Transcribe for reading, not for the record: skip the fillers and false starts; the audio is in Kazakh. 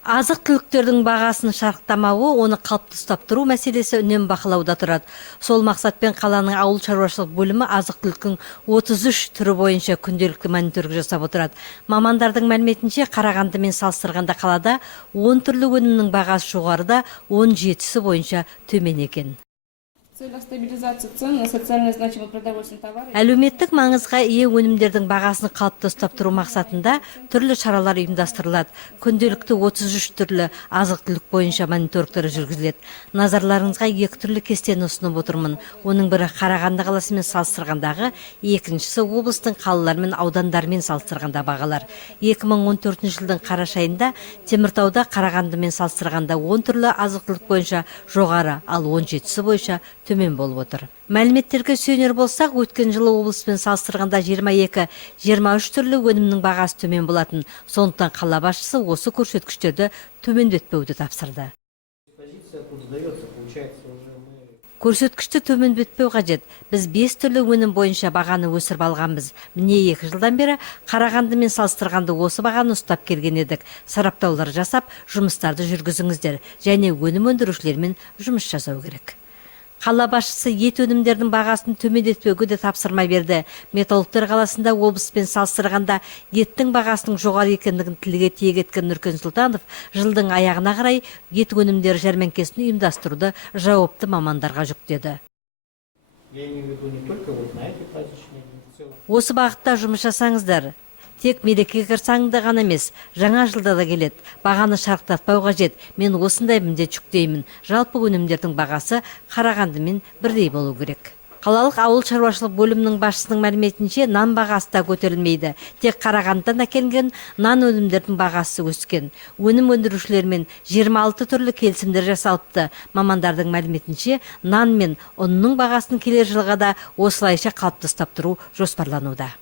Азық-түліктердің бағасын шарықтамауы, оны қалыпты ұстап тұру мәселесі үнемі бақылауда тұрады. Сол мақсатпен қаланың ауыл шаруашылық бөлімі азық-түліктің 33 түрі бойынша күнделікті мониторинг жасап отырады. Мамандардың мәліметінше, Қарағандымен салыстырғанда қалада 10 түрлі өнімнің бағасы жоғарыда, 17-сі бойынша төмен екен. Әлеуметтік маңызға ие өнімдердің бағасын қалыпты ұстап тұру мақсатында түрлі шаралар ұйымдастырылады. Күнделікті 33 түрлі азық-түлік бойынша мониторингтер жүргізіледі. Назарларыңызға екі түрлі кестені ұсынып отырмын. Оның бірі Қарағанды қаласымен салыстырғандағы, екіншісі облыстың қалаларымен, аудандарымен салыстырғанда бағалар. 2014 жылдың қараша айында Теміртауда Қарағандымен салыстырғанда 10 түрлі азық-түлік бойынша жоғары, ал 17-сі бойынша төмен болып отыр. Мәліметтерге сүйенер болсақ, өткен жылы облыспен салыстырғанда 22-23 түрлі өнімнің бағасы төмен болатын. Сондықтан қала басшысы осы көрсеткіштерді төмендетпеуді тапсырды. Көрсеткішті төмендетпеу қажет. Біз 5 түрлі өнім бойынша бағаны өсіріп алғанбыз. Міне 2 жылдан бері Қарағандымен салыстырғанда осы бағаны ұстап келген едік. Сараптаулар жасап, жұмыстарды жүргізіңіздер және өнім өндірушілермен жұмыс жасау керек. Қала басшысы ет өнімдердің бағасын төмендетпеуге де тапсырма берді. Металлургтер қаласында облыспен салыстырғанда еттің бағасының жоғары екендігін тілге тиек еткен Нұркен Сұлтанов жылдың аяғына қарай ет өнімдері жәрмеңкесін ұйымдастыруды жауапты мамандарға жүктеді. Осы бағытта жұмыс жасаңыздар. Тек мереке қарсаңында ғана емес, жаңа жылда да келеді. Бағаны шарықтатпау қажет. Мен осындай міндет жүктеймін. Жалпы өнімдердің бағасы Қарағандымен бірдей болу керек. Қалалық ауыл шаруашылық бөлімінің басшысының мәліметінше, нан бағасы да көтерілмейді. Тек Қарағандыдан әкелінген нан өнімдердің бағасы өскен. Өнім өндірушілермен 26 түрлі келісімдер жасалыпты. Мамандардың мәліметінше, нан мен ұнның бағасын келер жылға да осылайша қалыпты ұстап тұру жоспарлануда.